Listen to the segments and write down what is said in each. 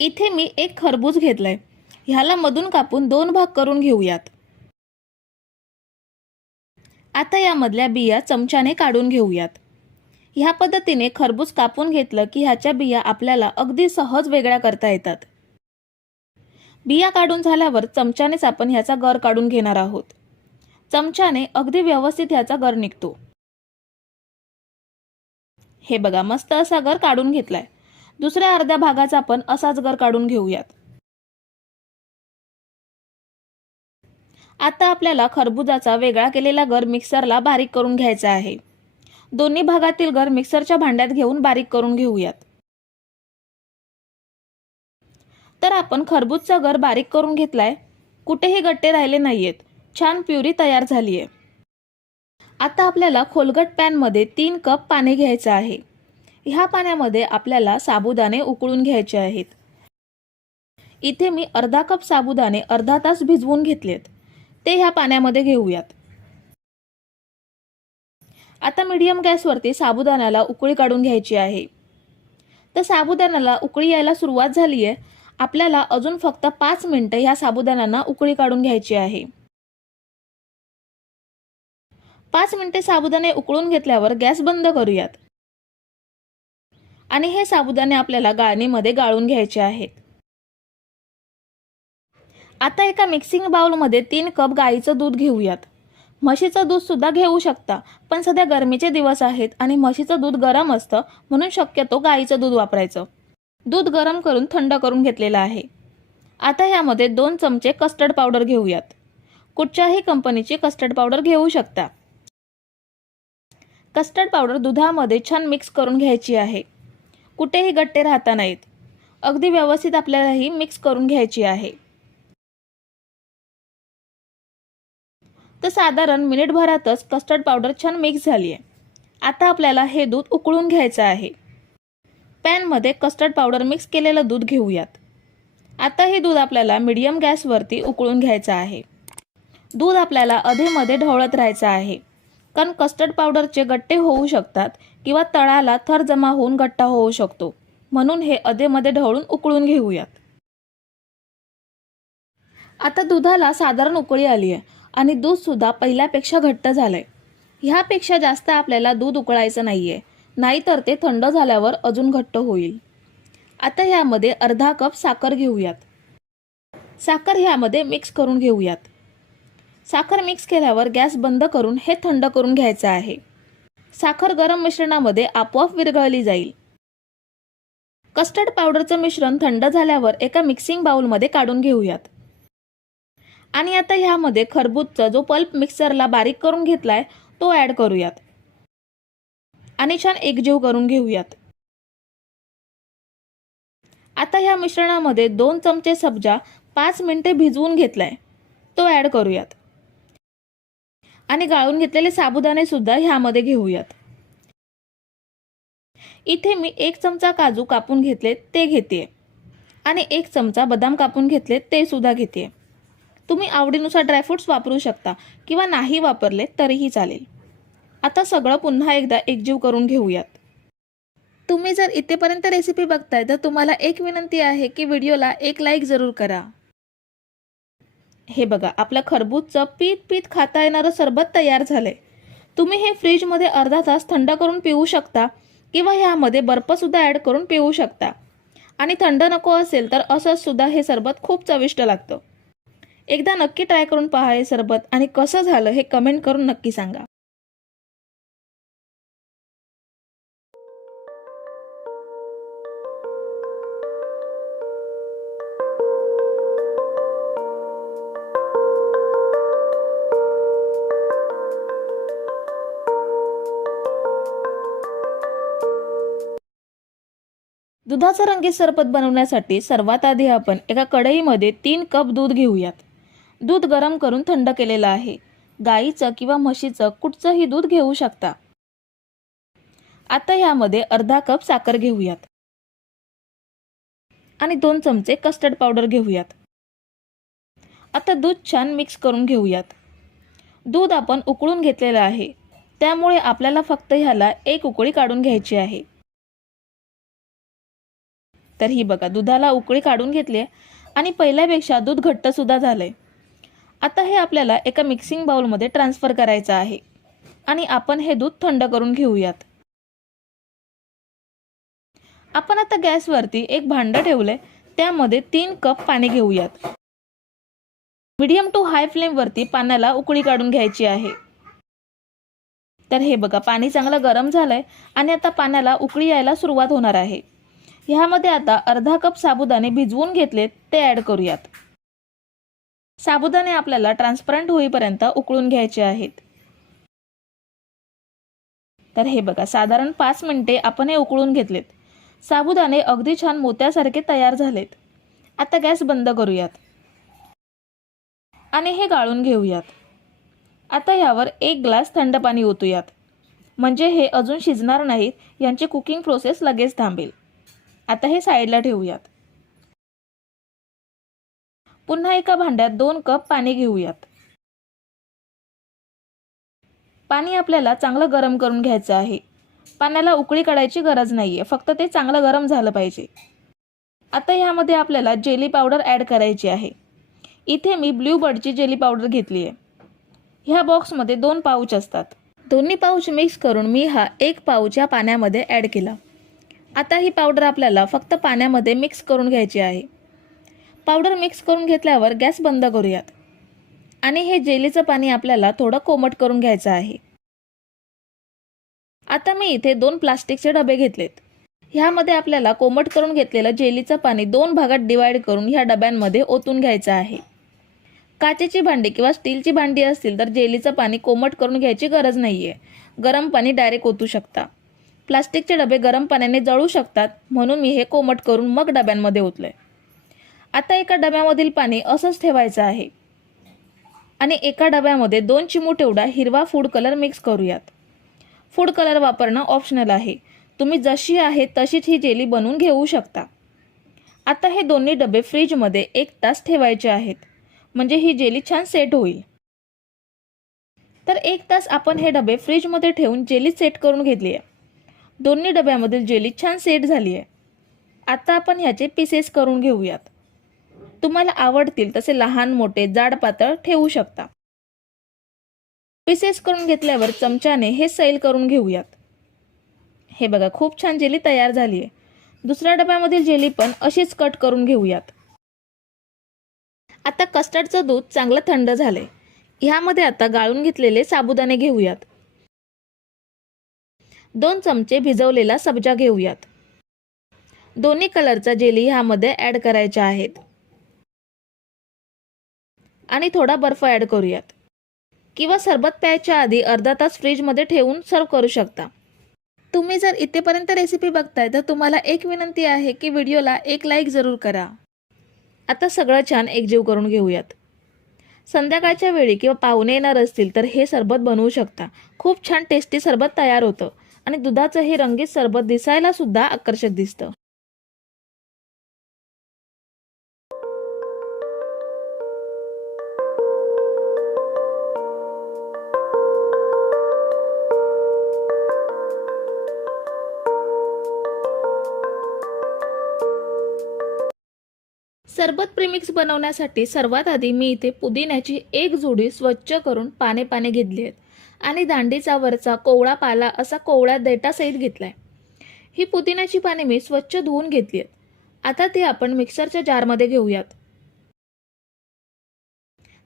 इथे मी एक खरबूज घेतलंय. ह्याला मधून कापून दोन भाग करून घेऊयात. आता यामधल्या बिया चमच्याने काढून घेऊयात. ह्या पद्धतीने खरबूज कापून घेतलं की ह्याच्या बिया आपल्याला अगदी सहज वेगळ्या करता येतात. बिया काढून झाल्यावर चमच्यानेच आपण ह्याचा गर काढून घेणार आहोत. चमच्याने अगदी व्यवस्थित ह्याचा गर निघतो. हे बघा मस्त असा गर काढून घेतलाय. दुसऱ्या अर्ध्या भागाचा आपण असाच गर काढून घेऊयात. आता आपल्याला खरबुजाचा वेगळा केलेला गर मिक्सरला बारीक करून घ्यायचा आहे. दोन्ही भागातील गर मिक्सरच्या भांड्यात घेऊन बारीक करून घेऊयात. तर आपण खरबूजचा गर बारीक करून घेतलाय. कुठेही गट्टे राहिले नाहीयेत. छान प्युरी तयार झाली आहे आता आपल्याला खोलगट पॅनमध्ये तीन कप पाणी घ्यायचं आहे. ह्या पाण्यामध्ये आपल्याला साबुदाणे उकळून घ्यायचे आहेत. इथे मी अर्धा कप साबुदाणे अर्धा तास भिजवून घेतलेत. ते ह्या पाण्यामध्ये घेऊयात. आता मीडियम गॅसवरती साबुदाण्याला उकळी काढून घ्यायची आहे. तर साबुदाण्याला उकळी यायला सुरुवात झाली आहे आपल्याला अजून फक्त पाच मिनिटं ह्या साबुदाण्यांना उकळी काढून घ्यायची आहे. पाच मिनिटे साबुदाणे उकळून घेतल्यावर गॅस बंद करूयात. आणि हे साबुदाणे आपल्याला गाळणीमध्ये गाळून घ्यायचे आहेत. आता एका मिक्सिंग बाउलमध्ये तीन कप गाईचं दूध घेऊयात. म्हशीचं दूधसुद्धा घेऊ शकता पण सध्या गरमीचे दिवस आहेत आणि म्हशीचं दूध गरम असतं म्हणून शक्यतो गाईचं दूध वापरायचं. दूध गरम करून थंड करून घेतलेलं आहे. आता ह्यामध्ये दोन चमचे कस्टर्ड पावडर घेऊयात. कुठच्याही कंपनीची कस्टर्ड पावडर घेऊ शकता. कस्टर्ड पावडर दुधामध्ये छान मिक्स करून घ्यायची आहे. कुठेही गट्टे राहता नाहीत. अगदी व्यवस्थित आपल्याला ही मिक्स करून घ्यायची आहे. तर साधारण मिनिटभरातच कस्टर्ड पावडर छान मिक्स झाली आहे आता आपल्याला हे दूध उकळून घ्यायचं आहे. पॅनमध्ये कस्टर्ड पावडर मिक्स केलेलं दूध घेऊयात. आता हे दूध आपल्याला मीडियम गॅसवरती उकळून घ्यायचं आहे. दूध आपल्याला अधेमध्ये ढवळत राहायचं आहे. कारण कस्टर्ड पावडरचे गट्टे होऊ शकतात किंवा तळाला थर जमा होऊन घट्टा होऊ शकतो. म्हणून हे अधेमध्ये ढवळून उकळून घेऊयात. आता दुधाला साधारण उकळी आली आहे आणि दूधसुद्धा पहिल्यापेक्षा घट्ट झालंय. ह्यापेक्षा जास्त आपल्याला दूध उकळायचं नाही आहे नाहीतर ते थंड झाल्यावर अजून घट्ट होईल. आता ह्यामध्ये अर्धा कप साखर घेऊयात. साखर ह्यामध्ये मिक्स करून घेऊयात. साखर मिक्स केल्यावर गॅस बंद करून हे थंड करून घ्यायचं आहे. साखर गरम मिश्रणामध्ये आपोआप विरघळली जाईल. कस्टर्ड पावडरचं मिश्रण थंड झाल्यावर एका मिक्सिंग बाउलमध्ये काढून घेऊयात. आणि आता ह्यामध्ये खरबूजचा जो पल्प मिक्सरला बारीक करून घेतलाय तो ॲड करूयात. आणि छान एकजीव करून घेऊयात. आता ह्या मिश्रणामध्ये दोन चमचे सब्जा पाच मिनिटे भिजवून घेतलाय तो ॲड करूयात. आणि गाळून घेतलेले साबुदाणे सुद्धा ह्यामध्ये घेऊयात. इथे मी एक चमचा काजू कापून घेतले ते घेते. आणि एक चमचा बदाम कापून घेतले ते सुद्धा घेते. तुम्ही आवडीनुसार ड्रायफ्रुट्स वापरू शकता किंवा नाही वापरले तरीही चालेल. आता सगळं पुन्हा एकदा एकजीव करून घेऊयात. तुम्ही जर इथेपर्यंत रेसिपी बघताय तर तुम्हाला एक विनंती आहे की व्हिडिओला एक लाईक जरूर करा. हे बघा आपलं खरबूजचं पीत पीत खाता येणारं सरबत तयार झालंय. तुम्ही हे फ्रीजमध्ये अर्धा तास थंड करून पिऊ शकता किंवा ह्यामध्ये बर्फसुद्धा ॲड करून पिऊ शकता. आणि थंड नको असेल तर असंसुद्धा हे सरबत खूप चविष्ट लागतं. एकदा नक्की ट्राय करून पहा हे सरबत आणि कसं झालं हे कमेंट करून नक्की सांगा. दुधाचं रंगीत सरबत बनवण्यासाठी सर्वात आधी आपण एका कढईमध्ये तीन कप दूध घेऊयात. दूध गरम करून थंड केलेलं आहे. गाईचं किंवा म्हशीचं कुठचंही दूध घेऊ शकता. आता ह्यामध्ये अर्धा कप साखर घेऊयात. आणि दोन चमचे कस्टर्ड पावडर घेऊयात. आता दूध छान मिक्स करून घेऊयात. दूध आपण उकळून घेतलेलं आहे. त्यामुळे आपल्याला फक्त ह्याला एक उकळी काढून घ्यायची आहे. तर ही बघा दुधाला उकळी काढून घेतली आहे आणि पहिल्यापेक्षा दूध घट्टसुद्धा झालं आहे आता हे आपल्याला एका मिक्सिंग बाउलमध्ये ट्रान्सफर करायचं आहे. आणि आपण हे दूध थंड करून घेऊयात. आपण आता गॅसवरती एक भांडं ठेवलंय त्यामध्ये तीन कप पाणी घेऊयात. मीडियम टू हाय फ्लेमवरती पाण्याला उकळी काढून घ्यायची आहे. तर हे बघा पाणी चांगलं गरम झालंय आणि आता पाण्याला उकळी यायला सुरुवात होणार आहे. ह्यामध्ये आता अर्धा कप साबुदाणे भिजवून घेतलेत ते ॲड करूयात. साबुदाणे आपल्याला ट्रान्सपरंट होईपर्यंत उकळून घ्यायचे आहेत. तर हे बघा साधारण पाच मिनिटे आपण हे उकळून घेतलेत. साबुदाणे अगदी छान मोत्यासारखे तयार झालेत. आता गॅस बंद करूयात. आणि हे गाळून घेऊयात. आता ह्यावर एक ग्लास थंड पाणी ओतूयात. म्हणजे हे अजून शिजणार नाहीत यांची कुकिंग प्रोसेस लगेच थांबेल. आता हे साईडला ठेवूयात. पुन्हा एका भांड्यात दोन कप पाणी घेऊयात. पाणी आपल्याला चांगलं गरम करून घ्यायचं आहे. पाण्याला उकळी काढायची गरज नाही आहे फक्त ते चांगलं गरम झालं पाहिजे. आता ह्यामध्ये आपल्याला जेली पावडर ॲड करायची आहे. इथे मी ब्ल्यू बर्डची जेली पावडर घेतली आहे ह्या बॉक्समध्ये दोन पाऊच असतात. दोन्ही पाऊच मिक्स करून मी हा एक पाऊच या पाण्यामध्ये ॲड केला. आता ही पावडर आपल्याला फक्त पाण्यामध्ये मिक्स करून घ्यायची आहे. पावडर मिक्स करून घेतल्यावर गॅस बंद करूयात. आणि हे जेलीचं पाणी आपल्याला थोडं कोमट करून घ्यायचं आहे. आता मी इथे दोन प्लास्टिकचे डबे घेतलेत. ह्यामध्ये आपल्याला कोमट करून घेतलेलं जेलीचं पाणी दोन भागात डिवाइड करून ह्या डब्यांमध्ये ओतून घ्यायचं आहे. काचेची भांडी किंवा स्टीलची भांडी असतील तर जेलीचं पाणी कोमट करून घ्यायची गरज नाही आहे गरम पाणी डायरेक्ट ओतू शकता. प्लास्टिकचे डबे गरम पाण्याने जळू शकतात म्हणून मी हे कोमट करून मग डब्यांमध्ये ओतलंय. आता एका डब्यामधील पाणी असंच ठेवायचं आहे. आणि एका डब्यामध्ये दोन चिमूट एवढा हिरवा फूड कलर मिक्स करूयात. फूड कलर वापरणं ऑप्शनल आहे. तुम्ही जशी आहे तशीच ही जेली बनवून घेऊ शकता. आता हे दोन्ही डबे फ्रीजमध्ये एक तास ठेवायचे आहेत. म्हणजे ही जेली छान सेट होईल. तर एक तास आपण हे डबे फ्रीजमध्ये ठेवून जेली सेट करून घेतली आहे. दोन्ही डब्यामधील जेली छान सेट झाली आहे. आता आपण ह्याचे पीसेस करून घेऊयात. तुम्हाला आवडतील तसे लहान मोठे जाड पातळ ठेवू शकता. पीसेस करून घेतल्यावर चमच्याने हे सैल करून घेऊयात. हे बघा खूप छान जेली तयार झाली आहे. दुसऱ्या डब्यामधील जेली पण अशीच कट करून घेऊयात. आता कस्टर्डचं दूध चांगलं थंड झालंय. ह्यामध्ये आता गाळून घेतलेले साबुदाणे घेऊयात. दोन चमचे भिजवलेला सब्जा घेऊयात. दोन्ही कलरचा जेली ह्यामध्ये ॲड करायच्या आहेत. आणि थोडा बर्फ ॲड करूयात. किंवा सरबत प्यायच्या आधी अर्धा तास फ्रीजमध्ये ठेवून सर्व करू शकता. तुम्ही जर इथेपर्यंत रेसिपी बघताय तर तुम्हाला एक विनंती आहे की व्हिडिओला एक लाईक जरूर करा. आता सगळं छान एकजीव करून घेऊयात. संध्याकाळच्या वेळी किंवा पाहुणे येणार असतील तर हे सरबत बनवू शकता. खूप छान टेस्टी सरबत तयार होतं. आणि दुधाचं हे रंगीत सरबत दिसायला सुद्धा आकर्षक दिसतं. सरबत प्रेमिक्स बनवण्यासाठी सर्वात आधी मी इथे पुदिन्याची एक जोडी स्वच्छ करून पाने पाने घेतली आहेत. आणि दांडीचा वरचा कोवळा पाला असा कोवळा देटासहित घेतला घेतलाय. ही पुदिन्याची पाने मी स्वच्छ धुवून घेतली आहेत आता ती आपण मिक्सरच्या जारमध्ये घेऊयात.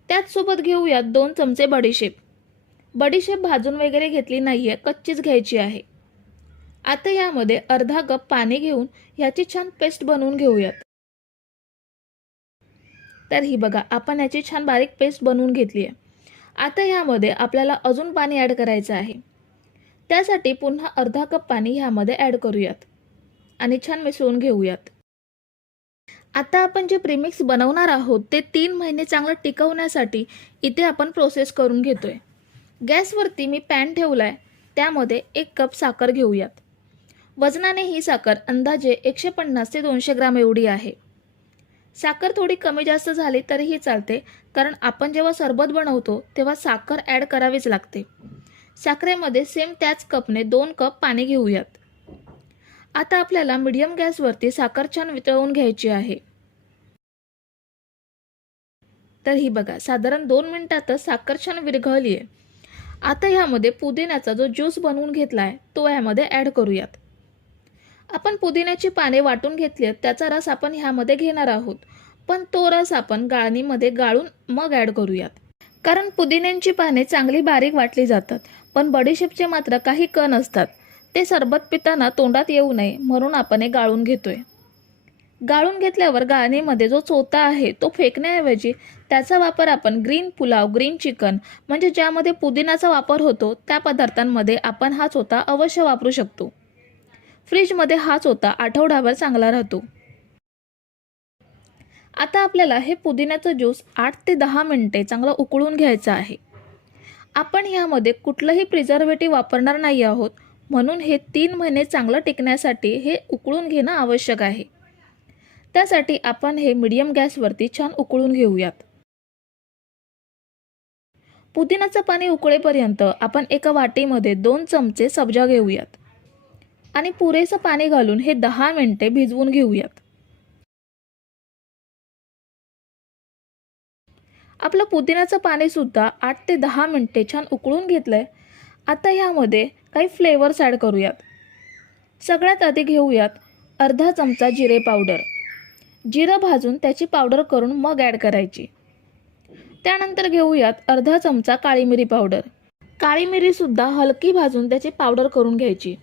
त्याच सोबत घेऊयात दोन चमचे बडीशेप. बडीशेप भाजून वगैरे घेतली नाही आहे कच्चीच घ्यायची आहे. आता यामध्ये अर्धा कप पाणी घेऊन ह्याची छान पेस्ट बनवून घेऊयात. तर ही बघा आपण याची छान बारीक पेस्ट बनवून घेतली आहे आता ह्यामध्ये आपल्याला अजून पाणी ॲड करायचं आहे. त्यासाठी पुन्हा अर्धा कप पाणी ह्यामध्ये ॲड करूयात. आणि छान मिसळून घेऊयात. आता आपण जे प्रीमिक्स बनवणार आहोत ते तीन महिने चांगलं टिकवण्यासाठी इथे आपण प्रोसेस करून घेतोय. गॅसवरती मी पॅन ठेवला आहे त्यामध्ये एक कप साखर घेऊयात. वजनाने ही साखर अंदाजे एकशे पन्नास ते दोनशे ग्राम एवढी आहे. साखर थोडी कमी जास्त झाली तरीही चालते कारण आपण जेव्हा सरबत बनवतो तेव्हा साखर ॲड करावीच लागते. साखरेमध्ये सेम त्याच कपने दोन कप पाणी घेऊयात. आता आपल्याला मिडियम गॅसवरती साखर छान वितळवून घ्यायची आहे. तर ही बघा साधारण दोन मिनिटातच साखर छान विरघळली आहे आता ह्यामध्ये पुदिन्याचा जो ज्यूस बनवून घेतला आहे तो ह्यामध्ये ॲड करूयात. आपण पुदिन्याची पाने वाटून घेतली आहेत त्याचा रस आपण ह्यामध्ये घेणार आहोत. पण तो रस आपण गाळणीमध्ये गाळून मग ॲड करूयात. कारण पुदिन्यांची पाने चांगली बारीक वाटली जातात पण बडीशेपचे मात्र काही कण असतात. ते सरबत पिताना तोंडात येऊ नये म्हणून आपण हे गाळून घेतोय. गाळून घेतल्यावर गाळणीमध्ये जो चोथा आहे तो फेकण्याऐवजी त्याचा वापर आपण ग्रीन पुलाव ग्रीन चिकन म्हणजे ज्यामध्ये पुदिनाचा वापर होतो त्या पदार्थांमध्ये आपण हा चोथा अवश्य वापरू शकतो. फ्रीजमध्ये हाच होता आठवडाभर चांगला राहतो. आता आपल्याला हे पुदिन्याचं ज्यूस आठ ते दहा मिनटे चांगलं उकळून घ्यायचं आहे. आपण ह्यामध्ये कुठलंही प्रिझर्वेटिव्ह वापरणार नाही आहोत म्हणून हे तीन महिने चांगलं टिकण्यासाठी हे उकळून घेणं आवश्यक आहे. त्यासाठी आपण हे मिडियम गॅसवरती छान उकळून घेऊयात. पुदिन्याचं पाणी उकळेपर्यंत आपण एका वाटीमध्ये दोन चमचे सब्जा घेऊयात. आणि पुरेसं पाणी घालून हे दहा मिनिटे भिजवून घेऊयात. आपलं पुदिनाचं पाणी सुद्धा आठ ते दहा मिनटे छान उकळून घेतलंय. आता ह्यामध्ये काही फ्लेवर्स ॲड करूयात. सगळ्यात आधी घेऊयात अर्धा चमचा जिरे पावडर. जिरं भाजून त्याची पावडर करून मग ॲड करायची. त्यानंतर घेऊयात अर्धा चमचा काळी मिरी पावडर. काळी मिरीसुद्धा हलकी भाजून त्याची पावडर करून घ्यायची.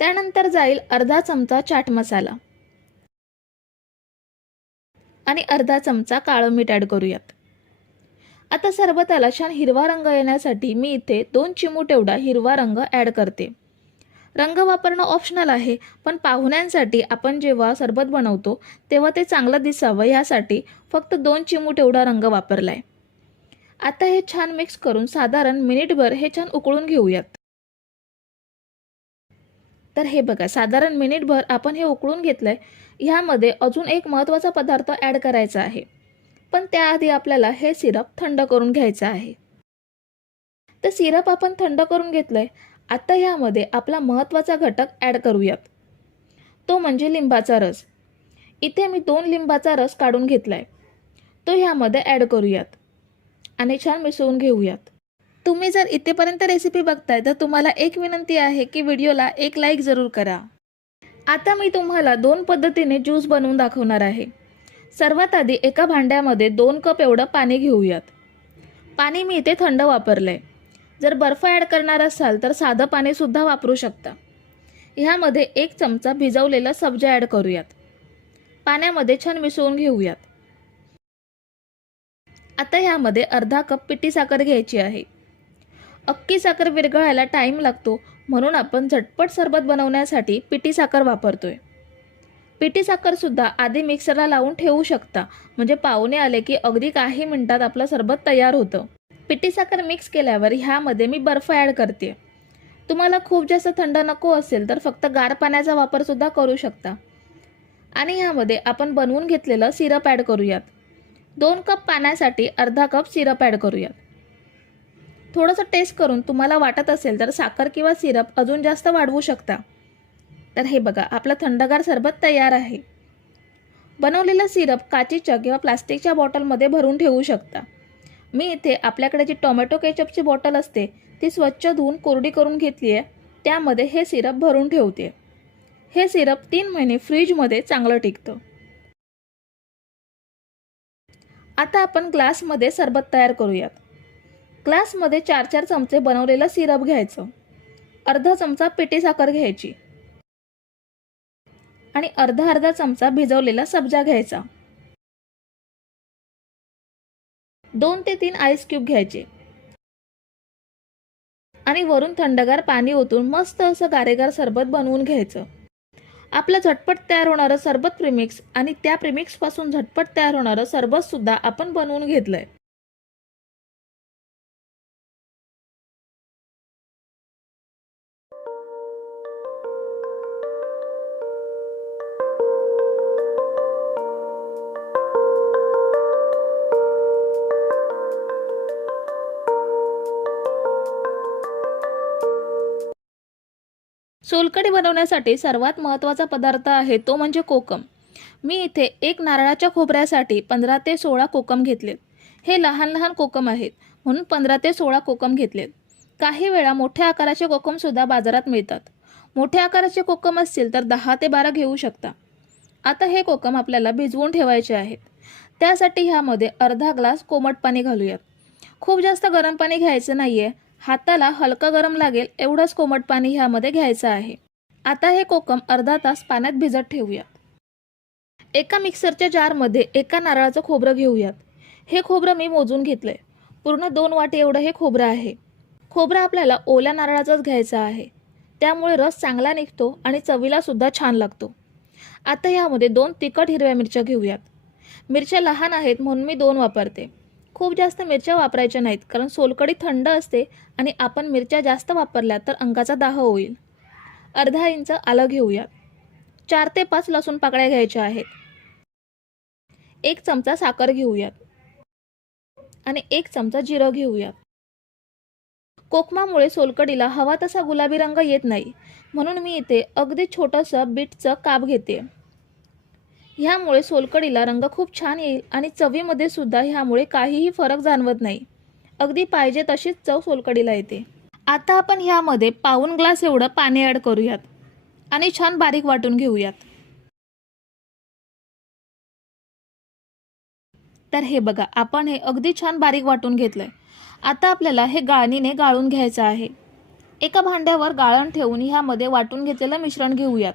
त्यानंतर जाईल अर्धा चमचा चाट मसाला. आणि अर्धा चमचा काळं मीठ ॲड करूयात. आता सरबताला छान हिरवा रंग येण्यासाठी मी इथे दोन चिमूट एवढा हिरवा रंग ॲड करते. रंग वापरणं ऑप्शनल आहे पण पाहुण्यांसाठी आपण जेव्हा सरबत बनवतो तेव्हा ते चांगलं दिसावं यासाठी फक्त दोन चिमूट एवढा रंग वापरला आहे आता हे छान मिक्स करून साधारण मिनिटभर हे छान उकळून घेऊयात. तर हे बघा साधारण मिनिटभर आपण हे उकळून घेतलं आहे ह्यामध्ये अजून एक महत्त्वाचा पदार्थ ॲड करायचा आहे. पण त्याआधी आपल्याला हे सिरप थंड करून घ्यायचं आहे. तर सिरप आपण थंड करून घेतलं आहे आत्ता ह्यामध्ये आपला महत्त्वाचा घटक ॲड करूयात. तो म्हणजे लिंबाचा रस. इथे मी दोन लिंबाचा रस काढून घेतला आहे तो ह्यामध्ये ॲड करूयात. आणि छान मिसळून घेऊयात. तुम्ही जर इथेपर्यंत रेसिपी बघताय तर तुम्हाला एक विनंती आहे की व्हिडिओला एक लाईक जरूर करा. आता मी तुम्हाला दोन पद्धतीने ज्यूस बनवून दाखवणार आहे. सर्वात आधी एका भांड्यामध्ये दोन कप एवढं पाणी घेऊयात. पाणी मी इथे थंड वापरलं आहे जर बर्फ ॲड करणार असाल तर साधं पाणीसुद्धा वापरू शकता. ह्यामध्ये एक चमचा भिजवलेला सब्जा ॲड करूयात. पाण्यामध्ये छान मिसळून घेऊयात. आता ह्यामध्ये अर्धा कप पिठी साखर घ्यायची आहे. अक्की साखर विरघळायला टाईम लागतो म्हणून आपण झटपट सरबत बनवण्यासाठी पिठी साखर वापरतोय. पिठी साखरसुद्धा आधी मिक्सरला लावून ठेवू शकता म्हणजे पाहुणे आले की अगदी काही मिनिटात आपलं सरबत तयार होतं. पिठी साखर मिक्स केल्यावर ह्यामध्ये मी बर्फ ॲड करते. तुम्हाला खूप जास्त थंड नको असेल तर फक्त गार पाण्याचा वापरसुद्धा करू शकता. आणि ह्यामध्ये आपण बनवून घेतलेलं सिरप ॲड करूयात. दोन कप पाण्यासाठी अर्धा कप सिरप ॲड करूयात. थोडंसं टेस्ट करून तुम्हाला वाटत असेल तर साखर किंवा सिरप अजून जास्त वाढवू शकता. तर हे बघा आपलं थंडगार सरबत तयार आहे. बनवलेलं सिरप काचेच्या किंवा प्लास्टिकच्या बॉटलमध्ये भरून ठेवू शकता. मी इथे आपल्याकडे जी टोमॅटो केचपची बॉटल असते ती स्वच्छ धुवून कोरडी करून घेतली आहे. त्यामध्ये हे सिरप भरून ठेवते. हे सिरप तीन महिने फ्रीजमध्ये चांगलं टिकतं. आता आपण ग्लासमध्ये सरबत तयार करूयात. ग्लासमध्ये चार चार चमचे बनवलेलं सिरप घ्यायचं. अर्धा चमचा पिठी साखर घ्यायची. आणि अर्धा अर्धा चमचा भिजवलेला सब्जा घ्यायचा. दोन ते तीन आईस क्यूब घ्यायचे. आणि वरून थंडगार पाणी ओतून मस्त असं गारेगार सरबत बनवून घ्यायचं. आपलं झटपट तयार होणारं सरबत प्रिमिक्स आणि त्या प्रिमिक्सपासून झटपट तयार होणारं सरबतसुद्धा आपण बनवून घेतलंय. सोलकडे बनवण्यासाठी सर्वात महत्त्वाचा पदार्थ आहे तो म्हणजे कोकम. मी इथे एक नारळाच्या खोबऱ्यासाठी पंधरा ते सोळा कोकम घेतलेत हे लहान लहान कोकम आहेत म्हणून पंधरा ते सोळा कोकम घेतलेत काही वेळा मोठ्या आकाराचे कोकमसुद्धा बाजारात मिळतात. मोठ्या आकाराचे कोकम असतील तर दहा ते बारा घेऊ शकता. आता हे कोकम आपल्याला भिजवून ठेवायचे आहेत. त्यासाठी ह्यामध्ये अर्धा ग्लास कोमट पाणी घालूयात. खूप जास्त गरम पाणी घ्यायचं नाही आहे हाताला हलकं गरम लागेल एवढंच कोमट पाणी ह्यामध्ये घ्यायचं आहे. आता हे कोकम अर्धा तास पाण्यात भिजत ठेवूयात एका मिक्सरच्या जारमध्ये एका नारळाचं खोबरं घेऊयात. हे खोबरं मी मोजून घेतलंय. पूर्ण दोन वाटे एवढं हे खोबरं आहे. खोबरं आपल्याला ओल्या नारळाचंच घ्यायचं आहे. त्यामुळे रस चांगला निघतो आणि चवीलासुद्धा छान लागतो. आता यामध्ये दोन तिखट हिरव्या मिरच्या घेऊयात. मिरच्या लहान आहेत म्हणून मी दोन वापरते. खूप जास्त मिरच्या वापरायच्या नाहीत. कारण सोलकडी थंड असते आणि आपण मिरच्या जास्त वापरल्या तर अंगाचा दाह होईल. अर्धा इंच आलं घेऊयात. चार ते पाच लसूण पाकळ्या घ्यायच्या आहेत. एक चमचा साखर घेऊयात. आणि एक चमचा जिरं घेऊयात. कोकमामुळे सोलकडीला हवा तसा गुलाबी रंग येत नाही. म्हणून मी इथे अगदी छोटंसं बीटचं काप घेते. ह्यामुळे सोलकडीला रंग खूप छान येईल आणि चवीमध्ये सुद्धा ह्यामुळे काहीही फरक जाणवत नाही. अगदी पाहिजे तशीच चव सोलकडीला येते. आता आपण ह्यामध्ये पाऊन ग्लास एवढं पाणी ॲड करूयात आणि छान बारीक वाटून घेऊयात. तर हे बघा आपण हे अगदी छान बारीक वाटून घेतलंय. आता आपल्याला हे गाळणीने गाळून घ्यायचं आहे. एका भांड्यावर गाळण ठेवून ह्यामध्ये वाटून घेतलेलं मिश्रण घेऊयात.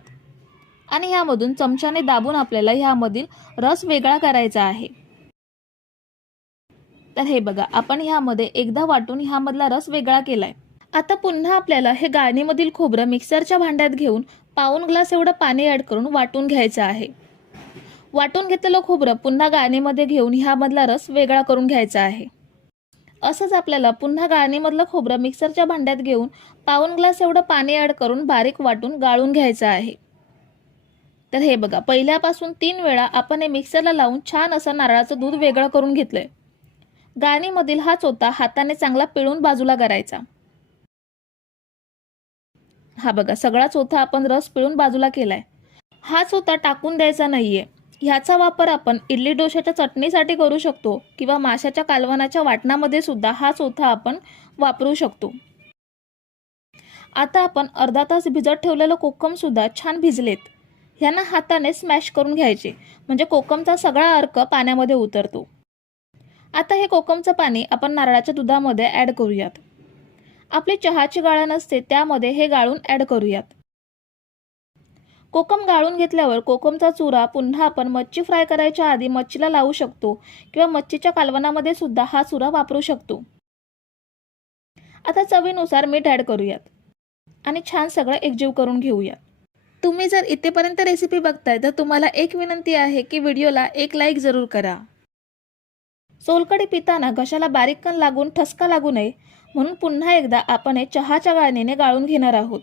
आणि ह्यामधून चमच्याने दाबून आपल्याला ह्यामधील रस वेगळा करायचा आहे. तर हे बघा आपण ह्यामध्ये एकदा वाटून ह्यामधला रस वेगळा केलाय. आता पुन्हा आपल्याला हे गाळणीमधील खोबरं मिक्सरच्या भांड्यात घेऊन पाऊन ग्लास एवढं पाणी ॲड करून वाटून घ्यायचं आहे. वाटून घेतलेलं खोबरं पुन्हा गाळणीमध्ये घेऊन ह्यामधला रस वेगळा करून घ्यायचा आहे. असंच आपल्याला पुन्हा गाळणीमधलं खोबरं मिक्सरच्या भांड्यात घेऊन पाऊन ग्लास एवढं पाणी ॲड करून बारीक वाटून गाळून घ्यायचं आहे. तर हे बघा पहिल्यापासून तीन वेळा आपण हे मिक्सरला लावून छान असं नारळाचं दूध वेगळं करून घेतलंय. गाळणीमधील हा चोथा हाताने चांगला पिळून बाजूला करायचा. हा बघा सगळा चोथा आपण रस पिळून बाजूला केलाय. हा चोथा टाकून द्यायचा नाहीये. ह्याचा वापर आपण इडली डोशाच्या चटणीसाठी करू शकतो किंवा माशाच्या कालवनाच्या वाटणामध्ये सुद्धा हा चोथा आपण वापरू शकतो. आता आपण अर्धा तास भिजत ठेवलेलं कोकम सुद्धा छान भिजलेत. ह्यांना हाताने स्मॅश करून घ्यायचे. म्हणजे कोकमचा सगळा अर्क पाण्यामध्ये उतरतो. आता हे कोकमचं पाणी आपण नारळाच्या दुधामध्ये ॲड करूयात. आपली चहाची गाळण असते त्यामध्ये हे गाळून ॲड करूयात. कोकम गाळून घेतल्यावर कोकमचा चुरा पुन्हा आपण मच्छी फ्राय करायच्या आधी मच्छीला लावू शकतो किंवा मच्छीच्या कालवनामध्ये सुद्धा हा चुरा वापरू शकतो. आता चवीनुसार मीठ ॲड करूयात. आणि छान सगळं एकजीव करून घेऊयात. तुम्ही जर इथेपर्यंत रेसिपी बघताय तर तुम्हाला एक विनंती आहे की व्हिडिओला एक लाईक जरूर करा. सोलकडी पिताना घशाला बारीक कण लागून ठसका लागू नये म्हणून पुन्हा एकदा आपण हे चहाच्या गाळणीने गाळून घेणार आहोत.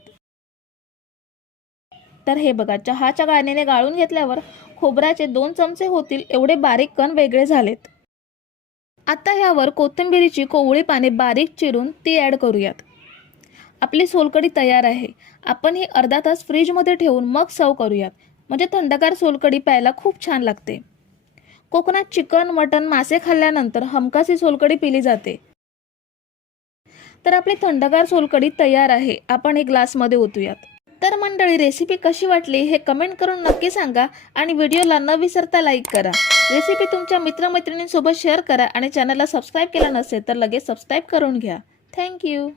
तर हे बघा चहाच्या गाळणीने गाळून घेतल्यावर खोबऱ्याचे दोन चमचे होतील एवढे बारीक कण वेगळे झालेत. आता ह्यावर कोथिंबिरीची कोवळी पाने बारीक चिरून ती ॲड करूयात. आपली सोलकडी तयार आहे. आपण ही अर्धा तास फ्रीजमध्ये ठेवून मग सर्व करूयात. म्हणजे थंडगार सोलकडी प्यायला खूप छान लागते. कोकणात चिकन मटन मासे खाल्ल्यानंतर हमखास ही सोलकडी पिली जाते. तर आपली थंडगार सोलकडी तयार आहे. आपण हे ग्लासमध्ये ओतूयात. तर मंडळी रेसिपी कशी वाटली हे कमेंट करून नक्की सांगा आणि व्हिडिओला न विसरता लाईक करा. रेसिपी तुमच्या मित्रमैत्रिणींसोबत शेअर करा आणि चॅनलला सबस्क्राईब केला नसेल तर लगेच सबस्क्राईब करून घ्या. थँक्यू